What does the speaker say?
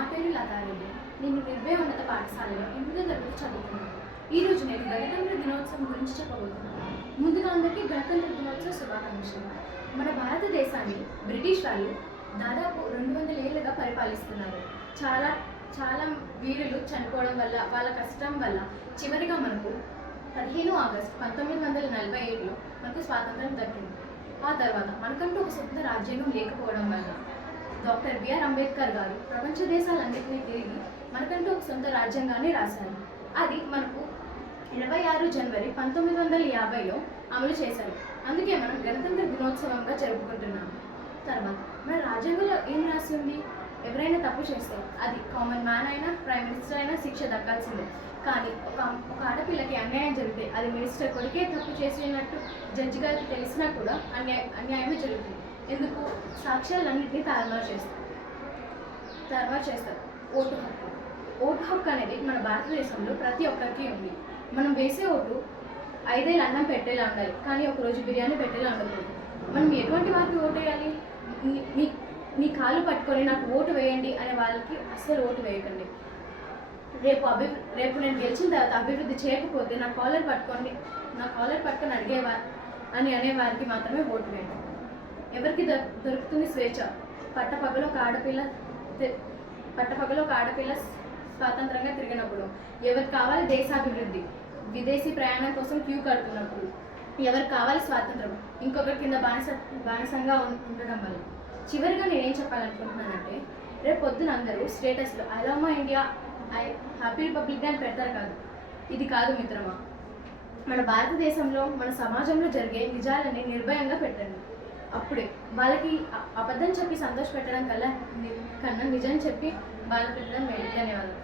నా పేరు లతారెడ్డి. నేను నిర్భయ ఉన్నత పాఠశాలలో 8వ తరగతి చదువుతున్నాను. ఈరోజు నేను గణతంత్ర దినోత్సవం గురించి చెప్పబోతున్నాను. ముందుగా అందరికీ గణతంత్ర దినోత్సవ శుభాకాంక్షలు. మన భారతదేశాన్ని బ్రిటిష్ వాళ్ళు దాదాపు 200 ఏళ్ళుగా పరిపాలిస్తున్నారు. చాలా చాలా వీరులు చనిపోవడం వల్ల, వాళ్ళ కష్టం వల్ల చివరిగా మనకు 15 ఆగస్టు 1947లో మనకు స్వాతంత్రం దక్కింది. ఆ తర్వాత మనకంటూ ఒక సొంత రాజ్యాంగం లేకపోవడం వల్ల డాక్టర్ బిఆర్ అంబేద్కర్ గారు ప్రపంచ దేశాలన్నింటినీ తిరిగి మనకంటూ ఒక సొంత రాజ్యాంగాన్ని రాశారు. అది మనకు 26 జనవరి 1950లో అమలు చేశారు. అందుకే మనం గణతంత్ర దినోత్సవంగా జరుపుకుంటున్నాము. తర్వాత మన రాజ్యాంగంలో ఏం రాసింది? ఎవరైనా తప్పు చేస్తే అది కామన్ మ్యాన్ అయినా, ప్రైమ్ మినిస్టర్ అయినా శిక్ష దక్కాల్సిందే. కానీ ఒక ఆడపిల్లకి అన్యాయం జరిగితే అది మినిస్టర్ కొడుకే తప్పు చేసినట్టు జడ్జి గారికి తెలిసినా కూడా అన్యాయమే జరుగుతుంది. ఎందుకు? సాక్ష్యాలన్నింటినీ తారుమారు చేస్తారు. ఓటు హక్కు. ఓటు హక్కు అనేది మన భారతదేశంలో ప్రతి ఒక్కరికి ఉంది. మనం వేసే ఓటు 5 ఏళ్ళు అన్నం పెట్టేలా ఉండాలి, కానీ ఒకరోజు బిర్యానీ పెట్టేలా ఉండకూడదు. మనం ఎటువంటి వారికి ఓటు వేయాలి? మీ కాళ్ళు పట్టుకొని నాకు ఓటు వేయండి అనే వాళ్ళకి అస్సలు ఓటు వేయకండి. రేపు నేను గెలిచిన తర్వాత అభివృద్ధి చేయకపోతే నా కాలర్ పట్టుకొని అనే వారికి మాత్రమే ఓటు వేయండి. ఎవరికి దొరుకుతుంది స్వేచ్ఛ? పట్టపగలో ఒక ఆడపిల్ల స్వాతంత్రంగా తిరిగినప్పుడు, ఎవరికి కావాలి దేశాభివృద్ధి, విదేశీ ప్రయాణం కోసం క్యూ కడుతున్నప్పుడు, ఎవరికి కావాలి స్వాతంత్రం, ఇంకొకరి కింద బానిసంగా ఉండడం వల్ల. చివరిగా నేనేం చెప్పాలనుకుంటున్నానంటే, రేపు పొద్దున అందరూ స్టేటస్లో I love my India, happy republic day అని పెడతారు కాదు. ఇది కాదు మిత్రమా. మన భారతదేశంలో, మన సమాజంలో జరిగే నిజాలని నిర్భయంగా పెట్టండి. అప్పుడే వాళ్ళకి అబద్ధం చెప్పి సంతోష పెట్టడం కన్నా నిజం చెప్పి బాధ పెట్టడం మేలు. ధన్యవాదాలు.